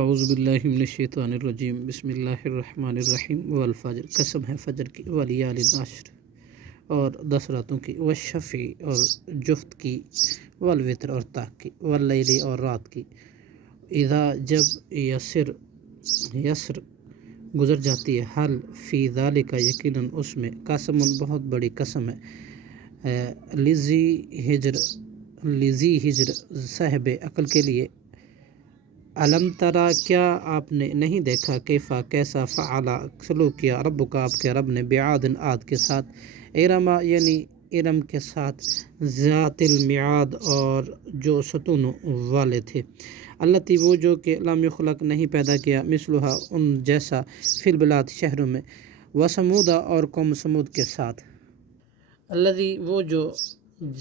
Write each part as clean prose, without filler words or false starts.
اعوذ باللہ من الشیطان الرجیم، بسم اللہ الرحمن الرحیم۔ والفجر، قسم ہے فجر کی، ولیال عشر، اور 10 راتوں کی، والشفع، اور جفت کی، والوتر، اور طاق کی، واللیل، اور رات کی، اذا، جب، یسر گزر جاتی ہے، حل فی ذالک، یقیناً اس میں، قسم، بہت بڑی قسم ہے، لذی ہجر، صاحب عقل کے لیے۔ علم ترا، کیا آپ نے نہیں دیکھا، کیفا، کیسا، فعلا، سلوک کیا، ربک، آپ کے رب نے، بعاد، عاد کے ساتھ، ارما، یعنی ارم کے ساتھ، ذات المعاد، اور جو ستونوں والے تھے، التی، وہ جو کہ لم یخلق، نہیں پیدا کیا، مثلھا، ان جیسا، فی البلاد، شہروں میں، وثمودا، اور قوم سمود کے ساتھ، الذی، وہ جو،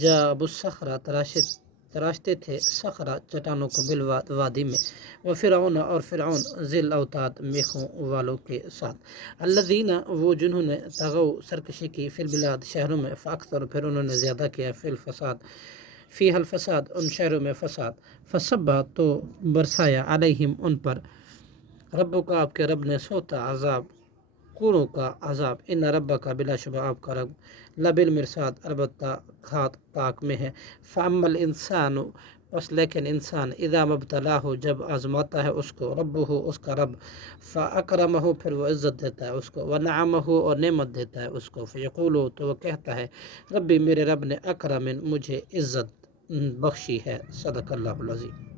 جاب الصخرہ، تراشتے تھے، صخرہ، چٹانوں کو، بالواد، وادی میں، وفرعون، اور فرعون، ذی الاوتاد، میخوں والوں کے ساتھ، الذین، وہ جنہوں نے، طغوا، سرکشی کی، فی البلاد، شہروں میں، فاکثروا، پھر انہوں نے زیادہ کیا، فیہا الفساد، ان شہروں میں فساد، فصبا، تو برسایا، علیہم، ان پر، ربک، آپ کے رب نے، سوتا عذاب، قوروں کا عذاب، ان ربک، بلا شبہ آپ کا رب، لبالمرصاد، البتہ گھات پاک میں ہے، فاما الانسان، بس لیکن انسان، اذا مبتلاہ، جب آزماتا ہے اس کو، ربہ، اس کا رب، فاکرمہ، پھر وہ عزت دیتا ہے اس کو، ونعمہ، اور نعمت دیتا ہے اس کو، فیقول، تو وہ کہتا ہے، ربی، میرے رب نے، اکرمن، مجھے عزت بخشی ہے، صدق اللہ العظیم۔